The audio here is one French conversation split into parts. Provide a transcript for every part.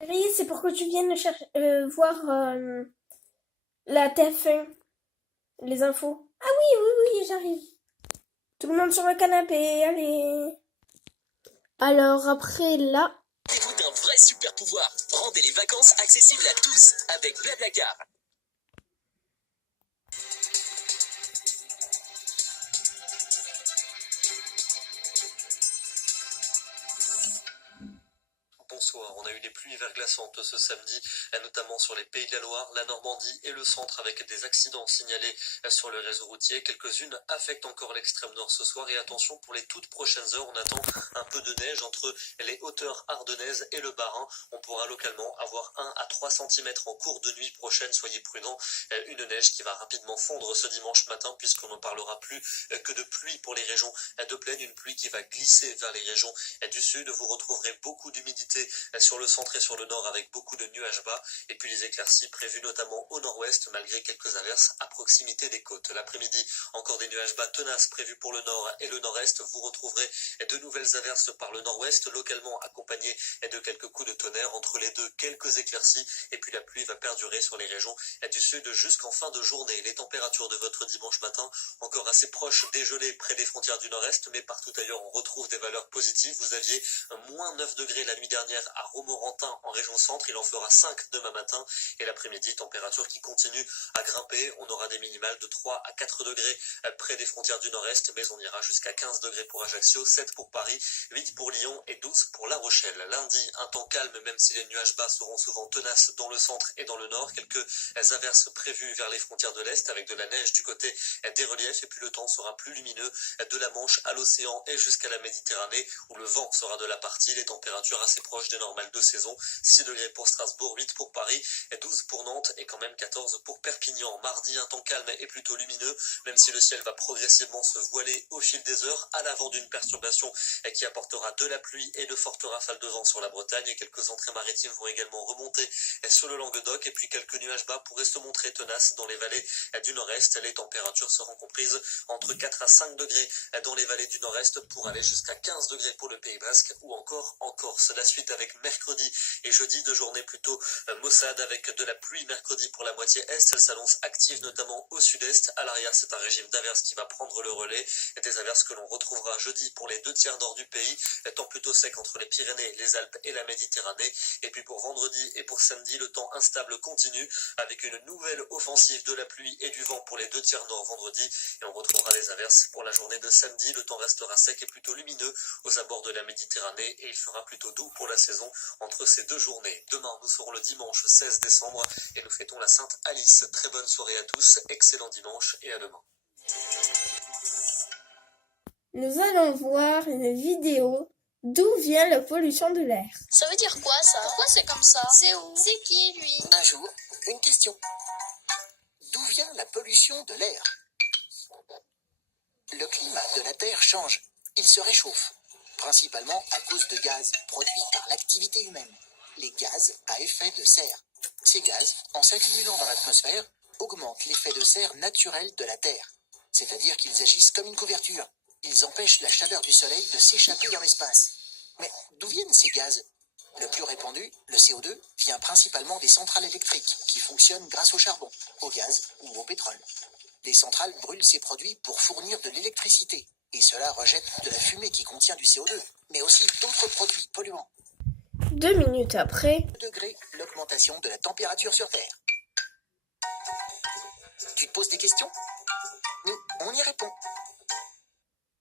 Chérie, c'est pour que tu viennes voir la TF1, les infos. Ah oui, oui, oui, j'arrive. Tout le monde sur le canapé, allez. Alors après là, Avez-vous d'un vrai super pouvoir? Rendez les vacances accessibles à tous avec Blablacar. Bonsoir, on a eu des pluies verglaçantes ce samedi, notamment sur les Pays de la Loire, la Normandie et le centre avec des accidents signalés sur le réseau routier. Quelques-unes affectent encore l'extrême nord ce soir et attention, pour les toutes prochaines heures, on attend un peu de neige entre les hauteurs ardennaises et le Bas-Rhin. On pourra localement avoir 1 à 3 cm en cours de nuit prochaine, soyez prudents. Une neige qui va rapidement fondre ce dimanche matin puisqu'on n'en parlera plus que de pluie pour les régions de plaine, une pluie qui va glisser vers les régions du sud. Vous retrouverez beaucoup d'humidité sur le centre et sur le nord avec beaucoup de nuages bas et puis les éclaircies prévues notamment au nord-ouest malgré quelques averses à proximité des côtes. L'après-midi, encore des nuages bas tenaces prévus pour le nord et le nord-est. Vous retrouverez de nouvelles averses par le nord-ouest, localement accompagnées de quelques coups de tonnerre. Entre les deux, quelques éclaircies et puis la pluie va perdurer sur les régions du sud jusqu'en fin de journée. Les températures de votre dimanche matin encore assez proches des gelées près des frontières du nord-est, mais partout ailleurs on retrouve des valeurs positives. Vous aviez moins 9 degrés la nuit dernière à Romorantin en région centre, il en fera 5 demain matin et l'après-midi, température qui continue à grimper. On aura des minimales de 3 à 4 degrés près des frontières du nord-est, mais on ira jusqu'à 15 degrés pour Ajaccio, 7 pour Paris, 8 pour Lyon et 12 pour La Rochelle. Lundi, un temps calme même si les nuages bas seront souvent tenaces dans le centre et dans le nord. Quelques averses prévues vers les frontières de l'est avec de la neige du côté des reliefs et puis le temps sera plus lumineux de la Manche à l'océan et jusqu'à la Méditerranée où le vent sera de la partie. Les températures assez proches des normales de saison, 6 degrés pour Strasbourg, 8 pour Paris, 12 pour Nantes et quand même 14 pour Perpignan. Mardi, un temps calme et plutôt lumineux, même si le ciel va progressivement se voiler au fil des heures à l'avant d'une perturbation qui apportera de la pluie et de fortes rafales de vent sur la Bretagne. Et quelques entrées maritimes vont également remonter sur le Languedoc et puis quelques nuages bas pourraient se montrer tenaces dans les vallées du nord-est. Les températures seront comprises entre 4 à 5 degrés dans les vallées du nord-est pour aller jusqu'à 15 degrés pour le Pays Basque ou encore en Corse. La suite avec mercredi et jeudi, de journées plutôt maussades avec de la pluie mercredi pour la moitié est. Elle s'annonce active notamment au sud-est. À l'arrière, c'est un régime d'averses qui va prendre le relais. Des averses que l'on retrouvera jeudi pour les 2 tiers nord du pays. Temps plutôt sec entre les Pyrénées, les Alpes et la Méditerranée. Et puis pour vendredi et pour samedi, le temps instable continue avec une nouvelle offensive de la pluie et du vent pour les 2 tiers nord vendredi. Et on retrouvera les averses pour la journée de samedi. Le temps restera sec et plutôt lumineux aux abords de la Méditerranée et il fera plutôt doux pour la saison entre ces 2 journées. Demain, nous serons le dimanche 16 décembre et nous fêtons la Sainte Alice. Très bonne soirée à tous, excellent dimanche et à demain. nous allons voir une vidéo d'où vient la pollution de l'air. Ça veut dire quoi ça? Pourquoi c'est comme ça? C'est où? C'est qui lui? Un jour, une question. D'où vient la pollution de l'air? Le climat de la Terre change. Il se réchauffe, principalement à cause de gaz produits par l'activité humaine. Les gaz à effet de serre. Ces gaz, en s'accumulant dans l'atmosphère, augmentent l'effet de serre naturel de la Terre. C'est-à-dire qu'ils agissent comme une couverture. Ils empêchent la chaleur du soleil de s'échapper dans l'espace. Mais d'où viennent ces gaz? Le plus répandu, le CO2, vient principalement des centrales électriques qui fonctionnent grâce au charbon, au gaz ou au pétrole. Les centrales brûlent ces produits pour fournir de l'électricité et cela rejette de la fumée qui contient du CO2, mais aussi d'autres produits polluants. 2 minutes après, Degré, l'augmentation de la température sur Terre. Tu te poses des questions? Nous, on y répond.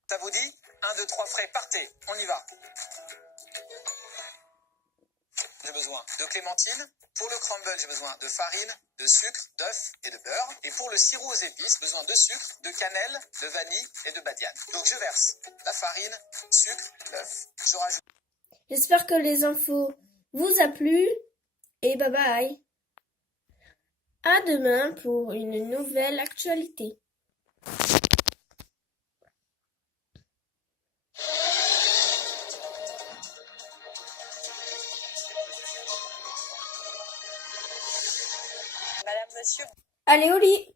Ça vous dit? 1, 2, 3 frais, partez, on y va. J'ai besoin de clémentine. Pour le crumble, j'ai besoin de farine, de sucre, d'œufs et de beurre. Et pour le sirop aux épices, besoin de sucre, de cannelle, de vanille et de badiane. Donc je verse la farine, sucre, l'œuf. Je rajoute. j'espère que les infos vous a plu et bye bye. À demain pour une nouvelle actualité. Madame, monsieur. Allez au lit.